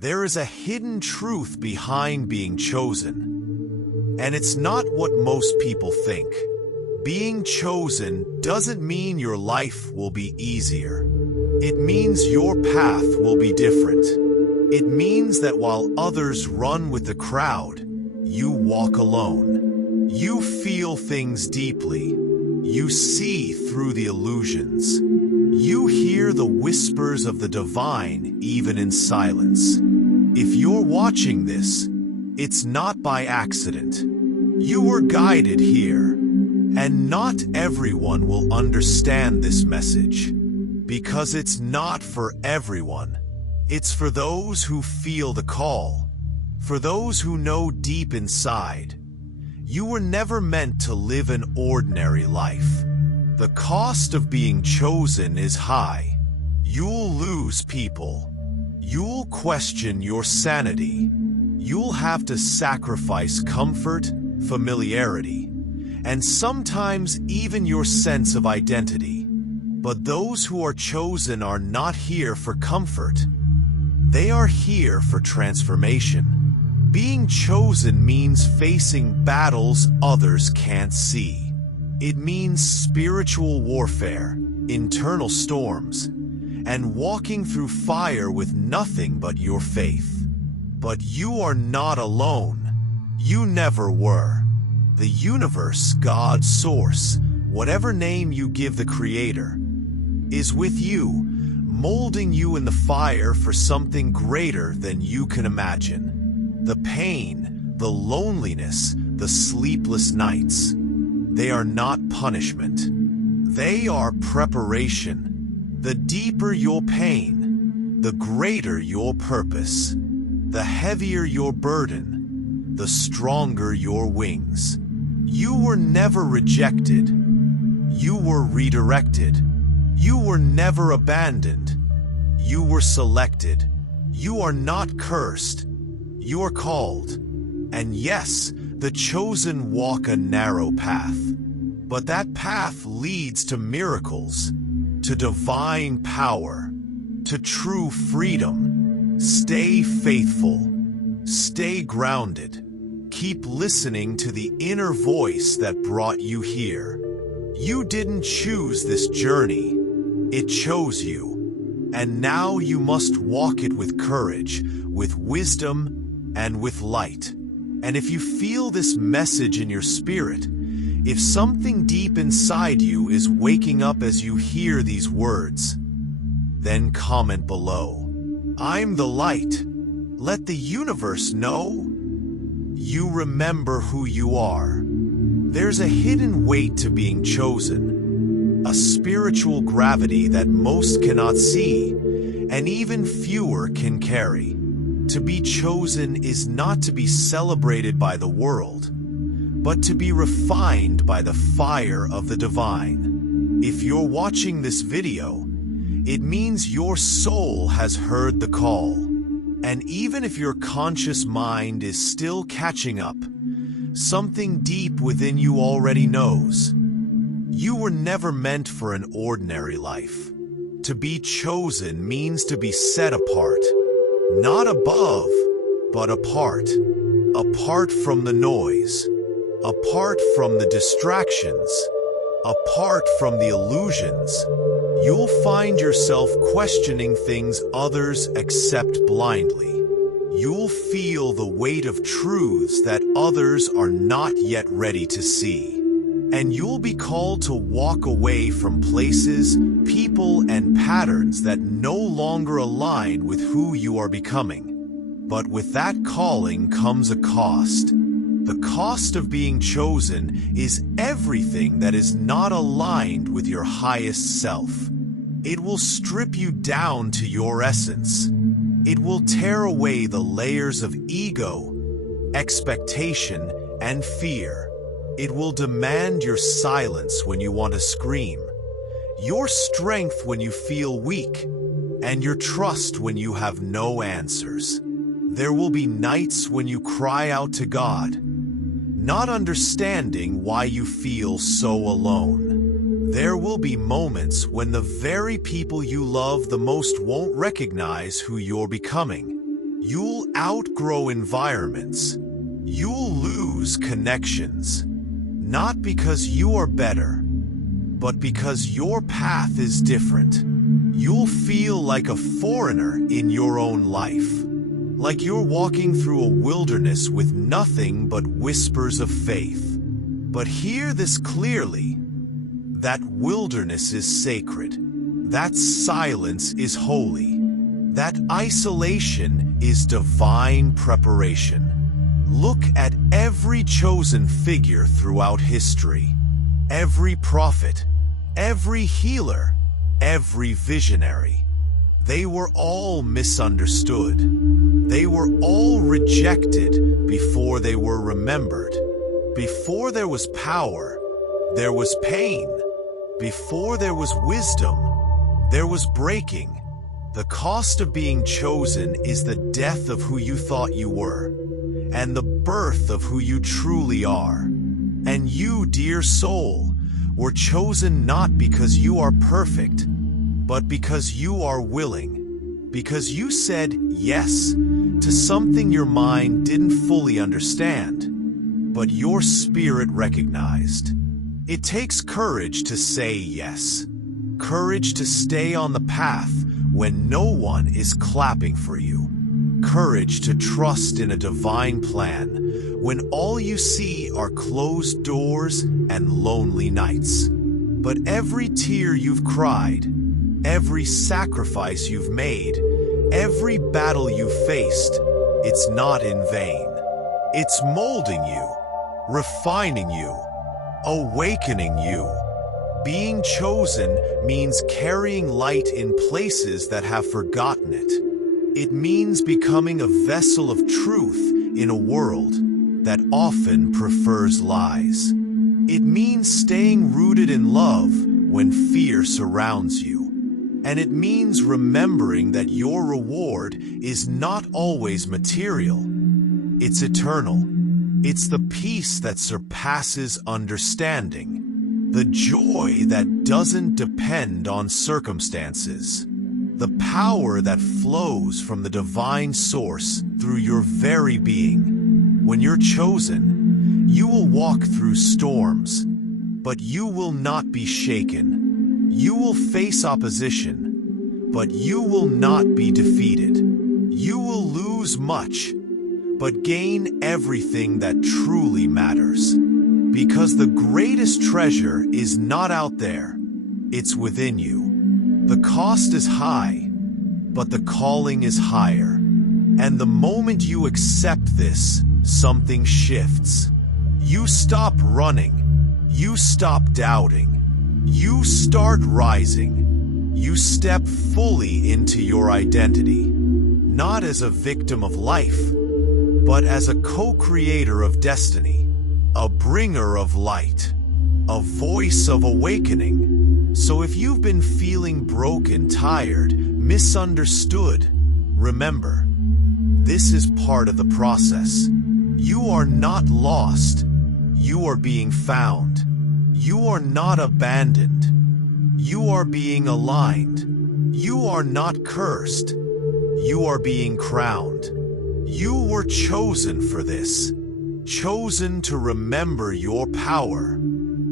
There is a hidden truth behind being chosen. And it's not what most people think. Being chosen doesn't mean your life will be easier. It means your path will be different. It means that while others run with the crowd, you walk alone. You feel things deeply. You see through the illusions. You hear the whispers of the divine even in silence. If you're watching this, it's not by accident. You were guided here. And not everyone will understand this message. Because it's not for everyone. It's for those who feel the call. For those who know deep inside. You were never meant to live an ordinary life. The cost of being chosen is high. You'll lose people. You'll question your sanity. You'll have to sacrifice comfort, familiarity, and sometimes even your sense of identity. But those who are chosen are not here for comfort. They are here for transformation. Being chosen means facing battles others can't see. It means spiritual warfare, internal storms, and walking through fire with nothing but your faith. But you are not alone. You never were. The universe, God's source, whatever name you give the Creator, is with you, molding you in the fire for something greater than you can imagine. The pain, the loneliness, the sleepless nights, they are not punishment. They are preparation. The deeper your pain, the greater your purpose. The heavier your burden, the stronger your wings. You were never rejected. You were redirected. You were never abandoned. You were selected. You are not cursed. You are called. And yes, the chosen walk a narrow path. But that path leads to miracles, to divine power, to true freedom. Stay faithful. Stay grounded. Keep listening to the inner voice that brought you here. You didn't choose this journey. It chose you. And now you must walk it with courage, with wisdom, and with light. And if you feel this message in your spirit, if something deep inside you is waking up as you hear these words, then comment below. I'm the light. Let the universe know. You remember who you are. There's a hidden weight to being chosen, a spiritual gravity that most cannot see, and even fewer can carry. To be chosen is not to be celebrated by the world, but to be refined by the fire of the divine. If you're watching this video, it means your soul has heard the call. And even if your conscious mind is still catching up, something deep within you already knows. You were never meant for an ordinary life. To be chosen means to be set apart. Not above, but apart. Apart from the noise. Apart from the distractions. Apart from the illusions. You'll find yourself questioning things others accept blindly. You'll feel the weight of truths that others are not yet ready to see. And you'll be called to walk away from places, people, and patterns that no longer align with who you are becoming. But with that calling comes a cost. The cost of being chosen is everything that is not aligned with your highest self. It will strip you down to your essence. It will tear away the layers of ego, expectation, and fear. It will demand your silence when you want to scream, your strength when you feel weak, and your trust when you have no answers. There will be nights when you cry out to God, not understanding why you feel so alone. There will be moments when the very people you love the most won't recognize who you're becoming. You'll outgrow environments. You'll lose connections. Not because you are better, but because your path is different. You'll feel like a foreigner in your own life. Like you're walking through a wilderness with nothing but whispers of faith. But hear this clearly. That wilderness is sacred. That silence is holy. That isolation is divine preparation. Look at every chosen figure throughout history. Every prophet, every healer, every visionary. They were all misunderstood. They were all rejected before they were remembered. Before there was power, there was pain. Before there was wisdom, there was breaking. The cost of being chosen is the death of who you thought you were, and the birth of who you truly are. And you, dear soul, were chosen not because you are perfect, but because you are willing, because you said yes to something your mind didn't fully understand, but your spirit recognized. It takes courage to say yes, courage to stay on the path when no one is clapping for you, courage to trust in a divine plan when all you see are closed doors and lonely nights. But every tear you've cried, every sacrifice you've made, every battle you've faced, it's not in vain. It's molding you, refining you, awakening you. Being chosen means carrying light in places that have forgotten it. It means becoming a vessel of truth in a world that often prefers lies. It means staying rooted in love when fear surrounds you. And it means remembering that your reward is not always material. It's eternal. It's the peace that surpasses understanding. The joy that doesn't depend on circumstances. The power that flows from the divine source through your very being. When you're chosen, you will walk through storms, but you will not be shaken. You will face opposition, but you will not be defeated. You will lose much, but gain everything that truly matters. Because the greatest treasure is not out there, it's within you. The cost is high, but the calling is higher. And the moment you accept this, something shifts. You stop running. You stop doubting. You start rising. You step fully into your identity. Not as a victim of life, but as a co-creator of destiny. A bringer of light, a voice of awakening. So if you've been feeling broken, tired, misunderstood, remember, this is part of the process. You are not lost. You are being found. You are not abandoned. You are being aligned. You are not cursed. You are being crowned. You were chosen for this. Chosen to remember your power,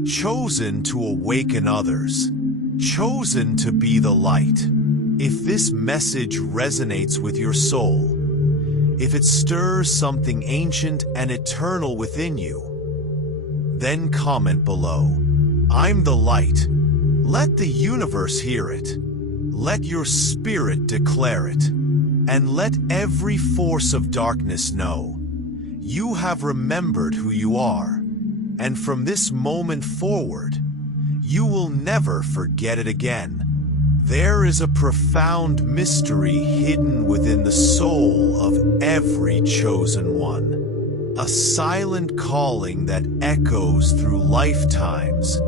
chosen to awaken others, chosen to be the light. If this message resonates with your soul, if it stirs something ancient and eternal within you, then comment below, "I'm the light." Let the universe hear it. Let your spirit declare it. And let every force of darkness know you have remembered who you are, and from this moment forward, you will never forget it again. There is a profound mystery hidden within the soul of every chosen one. A silent calling that echoes through lifetimes,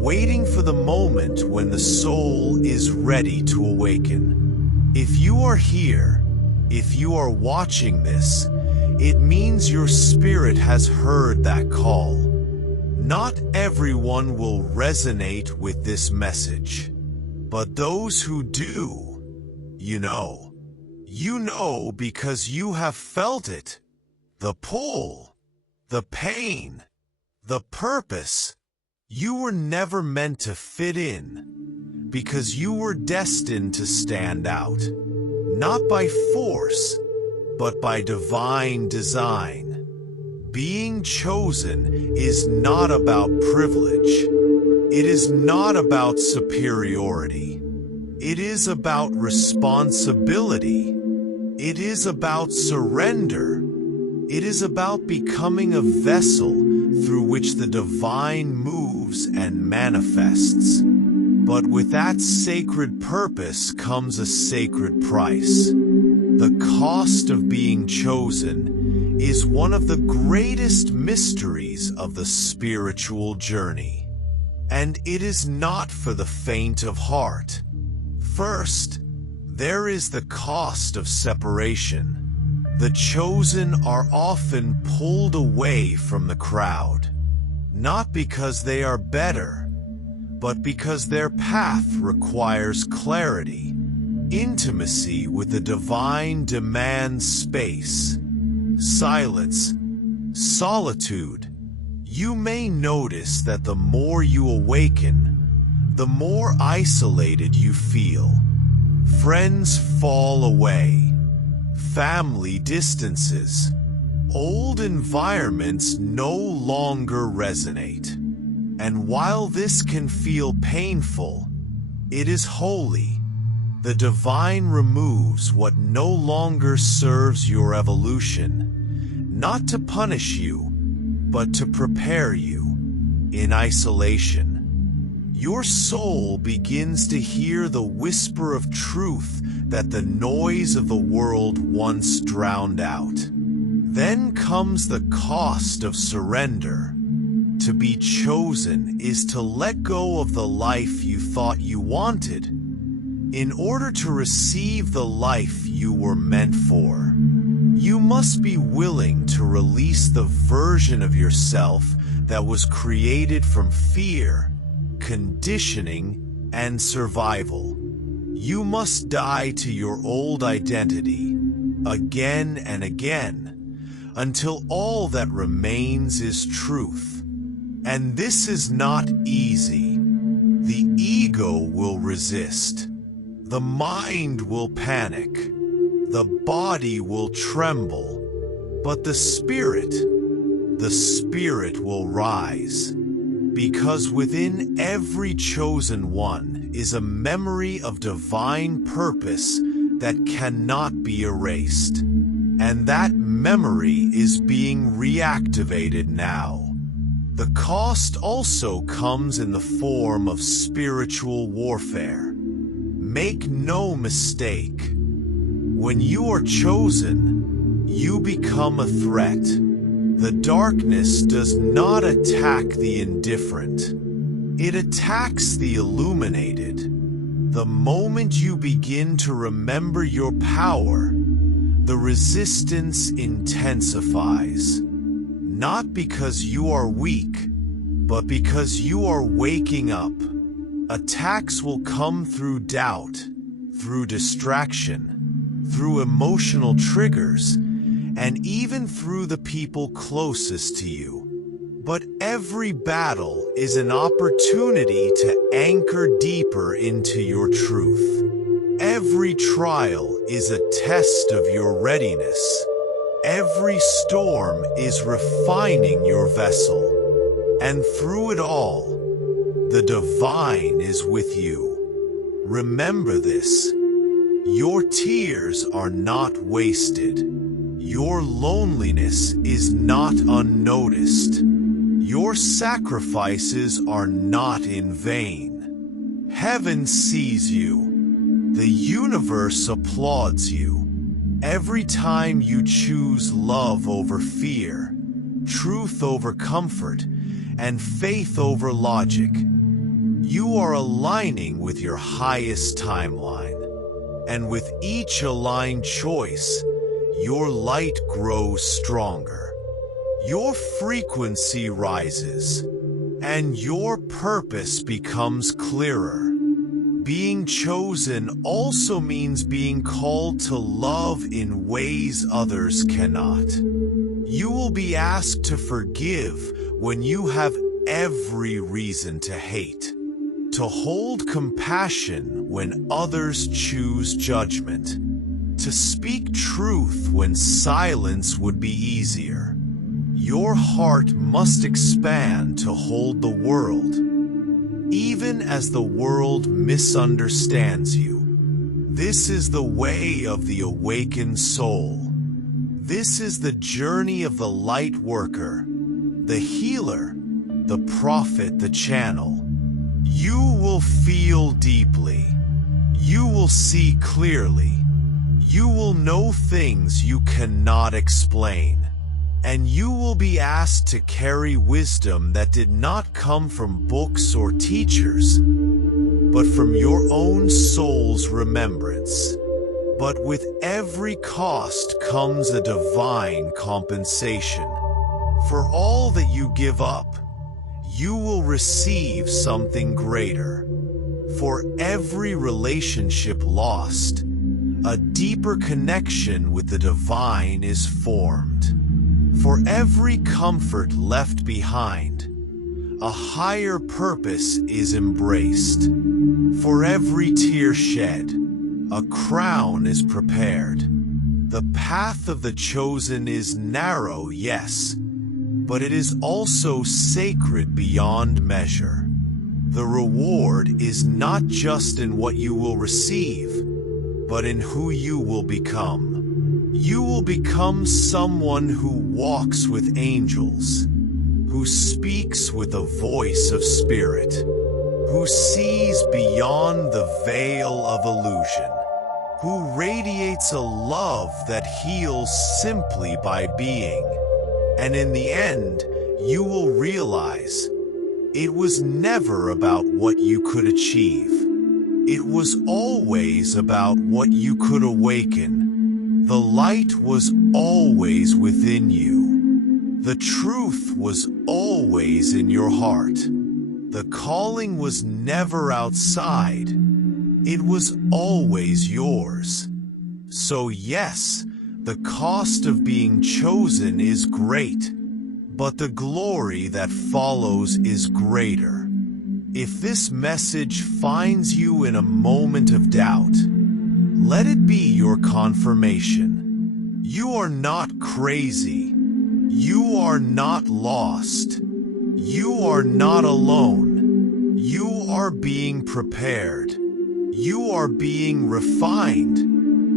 waiting for the moment when the soul is ready to awaken. If you are here, if you are watching this, it means your spirit has heard that call. Not everyone will resonate with this message, but those who do, You know because you have felt it. The pull, the pain, the purpose. You were never meant to fit in, because you were destined to stand out, not by force, but by divine design. Being chosen is not about privilege. It is not about superiority. It is about responsibility. It is about surrender. It is about becoming a vessel through which the divine moves and manifests. But with that sacred purpose comes a sacred price. The cost of being chosen is one of the greatest mysteries of the spiritual journey. And it is not for the faint of heart. First, there is the cost of separation. The chosen are often pulled away from the crowd, not because they are better, but because their path requires clarity. Intimacy with the divine demands space, silence, solitude. You may notice that the more you awaken, the more isolated you feel. Friends fall away. Family distances. Old environments no longer resonate. And while this can feel painful, it is holy. The divine removes what no longer serves your evolution, not to punish you, but to prepare you. In isolation, your soul begins to hear the whisper of truth that the noise of the world once drowned out. Then comes the cost of surrender. To be chosen is to let go of the life you thought you wanted, in order to receive the life you were meant for. You must be willing to release the version of yourself that was created from fear, conditioning, and survival. You must die to your old identity, again and again, until all that remains is truth. And this is not easy. The ego will resist. The mind will panic. The body will tremble. But the spirit will rise. Because within every chosen one is a memory of divine purpose that cannot be erased. And that memory is being reactivated now. The cost also comes in the form of spiritual warfare. Make no mistake. When you are chosen, you become a threat. The darkness does not attack the indifferent. It attacks the illuminated. The moment you begin to remember your power, the resistance intensifies. Not because you are weak, but because you are waking up. Attacks will come through doubt, through distraction, through emotional triggers, and even through the people closest to you. But every battle is an opportunity to anchor deeper into your truth. Every trial is a test of your readiness. Every storm is refining your vessel. And through it all, the divine is with you. Remember this. Your tears are not wasted. Your loneliness is not unnoticed. Your sacrifices are not in vain. Heaven sees you. The universe applauds you. Every time you choose love over fear, truth over comfort, and faith over logic, you are aligning with your highest timeline. And with each aligned choice, your light grows stronger. Your frequency rises, and your purpose becomes clearer. being chosen also means being called to love in ways others cannot. You will be asked to forgive when you have every reason to hate, to hold compassion when others choose judgment, to speak truth when silence would be easier. Your heart must expand to hold the world, even as the world misunderstands you. This is the way of the awakened soul. This is the journey of the light worker, the healer, the prophet, the channel. You will feel deeply. You will see clearly. You will know things you cannot explain. And you will be asked to carry wisdom that did not come from books or teachers, but from your own soul's remembrance. But with every cost comes a divine compensation. For all that you give up, you will receive something greater. For every relationship lost, a deeper connection with the divine is formed. For every comfort left behind, a higher purpose is embraced. For every tear shed, a crown is prepared. The path of the chosen is narrow, yes, but it is also sacred beyond measure. The reward is not just in what you will receive, but in who you will become. You will become someone who walks with angels, who speaks with a voice of spirit, who sees beyond the veil of illusion, who radiates a love that heals simply by being. And in the end, you will realize it was never about what you could achieve. It was always about what you could awaken. The light was always within you. The truth was always in your heart. The calling was never outside. It was always yours. So yes, the cost of being chosen is great, but the glory that follows is greater. If this message finds you in a moment of doubt, let it be your confirmation. You are not crazy. You are not lost. You are not alone. You are being prepared. You are being refined.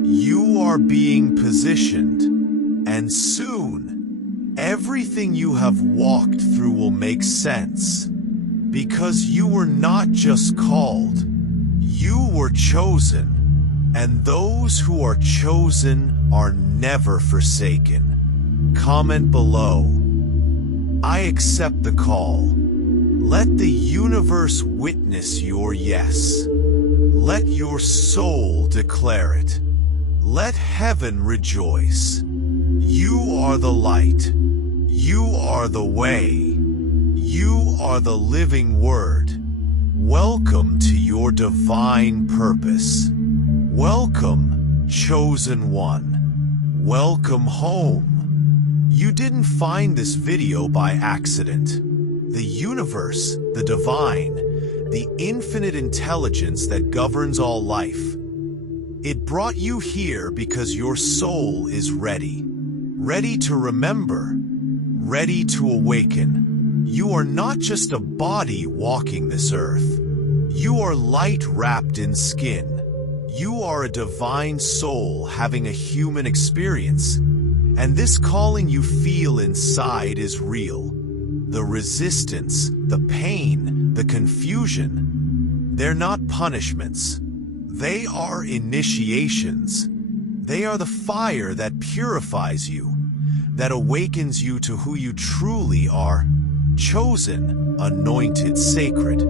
You are being positioned. And soon, everything you have walked through will make sense. Because you were not just called, you were chosen. And those who are chosen are never forsaken. Comment below. I accept the call. Let the universe witness your yes. Let your soul declare it. Let heaven rejoice. You are the light. You are the way. You are the living word. Welcome to your divine purpose. Welcome, chosen one. Welcome home. You didn't find this video by accident. The universe, the divine, the infinite intelligence that governs all life. It brought you here because your soul is ready. Ready to remember. Ready to awaken. You are not just a body walking this earth. You are light wrapped in skin. You are a divine soul having a human experience. And this calling you feel inside is real. The resistance, the pain, the confusion, they're not punishments. They are initiations. They are the fire that purifies you, that awakens you to who you truly are. Chosen, anointed, sacred.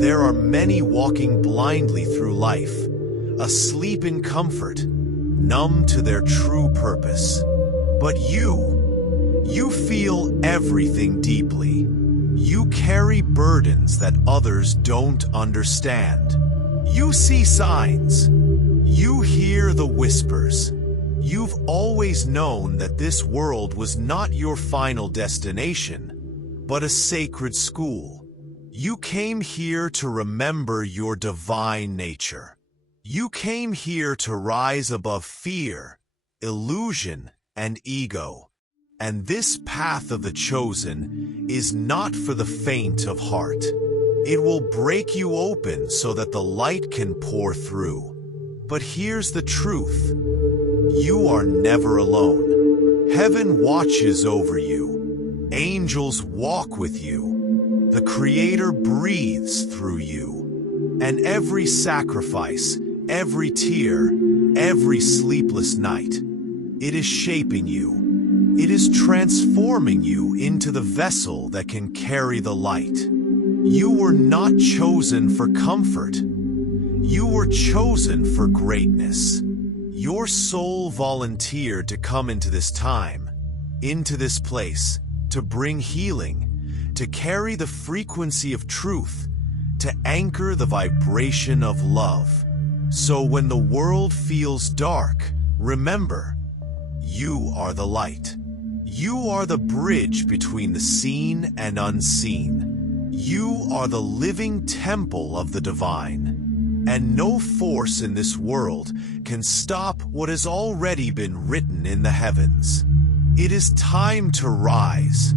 There are many walking blindly through life, asleep in comfort, numb to their true purpose. But you feel everything deeply. You carry burdens that others don't understand. You see signs. You hear the whispers. You've always known that this world was not your final destination, but a sacred school. You came here to remember your divine nature. You came here to rise above fear, illusion, and ego. And this path of the chosen is not for the faint of heart. It will break you open so that the light can pour through. But here's the truth. You are never alone. Heaven watches over you. Angels walk with you. The Creator breathes through you. And every sacrifice, every tear, every sleepless night, it is shaping you. It is transforming you into the vessel that can carry the light. You were not chosen for comfort. You were chosen for greatness. Your soul volunteered to come into this time, into this place, to bring healing, to carry the frequency of truth, to anchor the vibration of love. So when the world feels dark, remember, you are the light. You are the bridge between the seen and unseen. You are the living temple of the divine. And no force in this world can stop what has already been written in the heavens. It is time to rise,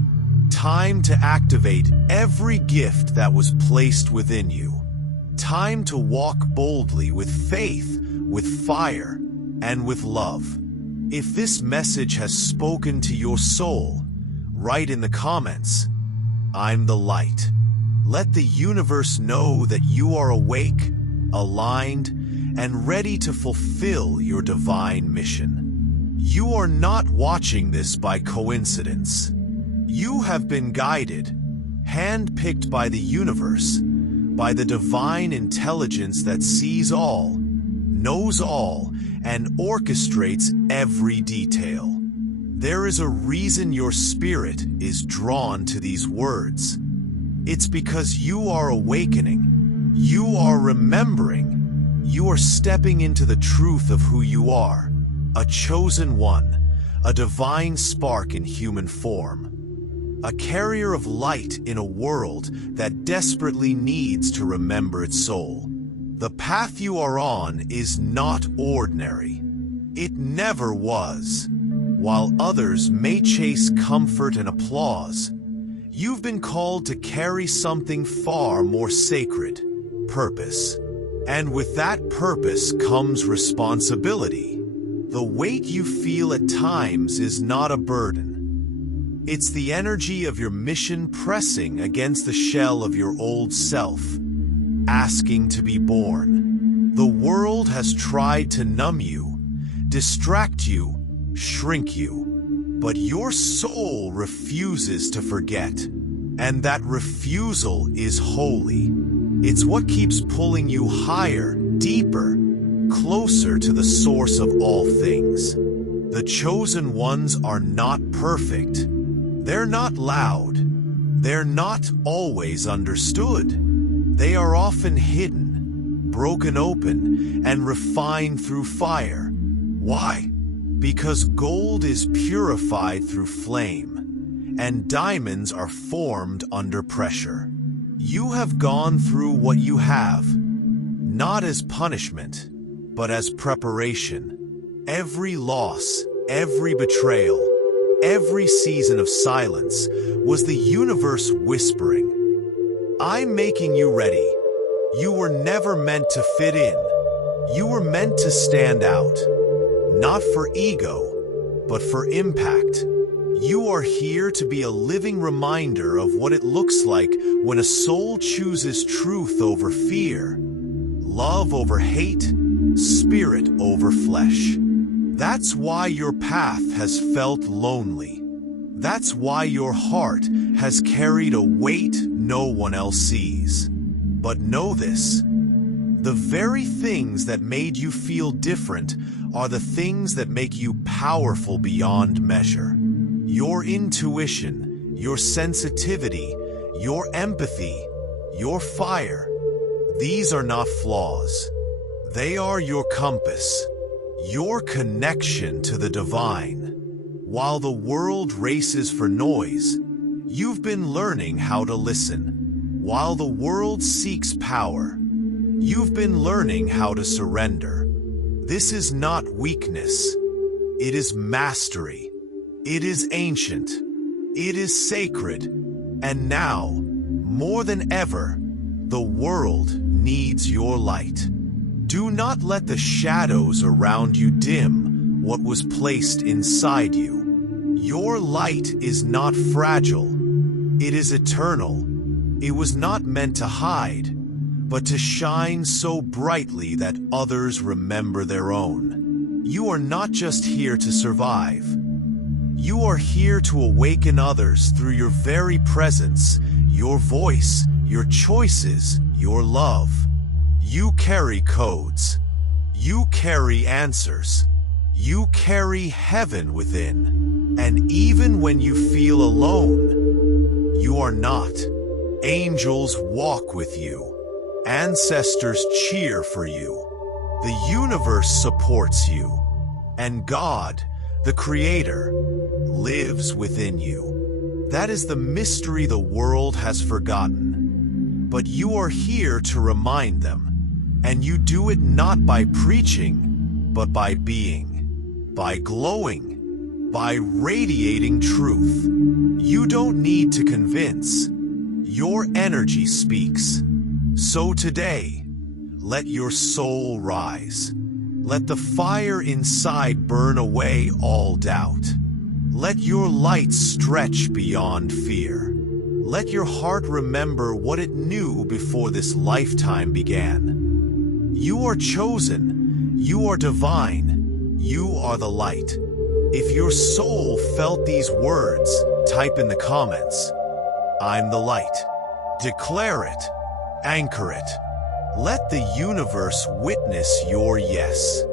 time to activate every gift that was placed within you, time to walk boldly with faith, with fire, and with love. If this message has spoken to your soul, write in the comments, "I'm the light." Let the universe know that you are awake, aligned, and ready to fulfill your divine mission. You are not watching this by coincidence. You have been guided, handpicked by the universe, by the divine intelligence that sees all, knows all, and orchestrates every detail. There is a reason your spirit is drawn to these words. It's because you are awakening. You are remembering. You are stepping into the truth of who you are, a chosen one, a divine spark in human form, a carrier of light in a world that desperately needs to remember its soul. The path you are on is not ordinary. It never was. While others may chase comfort and applause, you've been called to carry something far more sacred. Purpose. And with that purpose comes responsibility. The weight you feel at times is not a burden. It's the energy of your mission pressing against the shell of your old self, asking to be born. The world has tried to numb you, distract you, shrink you, but your soul refuses to forget. And that refusal is holy. It's what keeps pulling you higher, deeper, closer to the source of all things. The chosen ones are not perfect. They're not loud. They're not always understood. They are often hidden, broken open, and refined through fire. Why? Because gold is purified through flame, and diamonds are formed under pressure. You have gone through what you have, not as punishment, but as preparation. Every loss, every betrayal, every season of silence was the universe whispering, "I'm making you ready." You were never meant to fit in. You were meant to stand out, not for ego, but for impact. You are here to be a living reminder of what it looks like when a soul chooses truth over fear, love over hate, spirit over flesh. That's why your path has felt lonely. That's why your heart has carried a weight no one else sees. But know this, the very things that made you feel different are the things that make you powerful beyond measure. Your intuition, your sensitivity, your empathy, your fire. These are not flaws. They are your compass, your connection to the divine. While the world races for noise, you've been learning how to listen. While the world seeks power, you've been learning how to surrender. This is not weakness. It is mastery. It is ancient. It is sacred. And now, more than ever, the world needs your light. Do not let the shadows around you dim what was placed inside you. Your light is not fragile. It is eternal. It was not meant to hide, but to shine so brightly that others remember their own. You are not just here to survive. You are here to awaken others through your very presence, your voice, your choices, your love. You carry codes. You carry answers. You carry heaven within. And even when you feel alone, you are not. Angels walk with you. Ancestors cheer for you. The universe supports you. And God, the Creator, lives within you. That is the mystery the world has forgotten. But you are here to remind them. And you do it not by preaching, but by being, by glowing, by radiating truth. You don't need to convince. Your energy speaks. So today, let your soul rise. Let the fire inside burn away all doubt. Let your light stretch beyond fear. Let your heart remember what it knew before this lifetime began. You are chosen. You are divine. You are the light. If your soul felt these words, type in the comments, "I'm the light." Declare it. Anchor it. Let the universe witness your yes.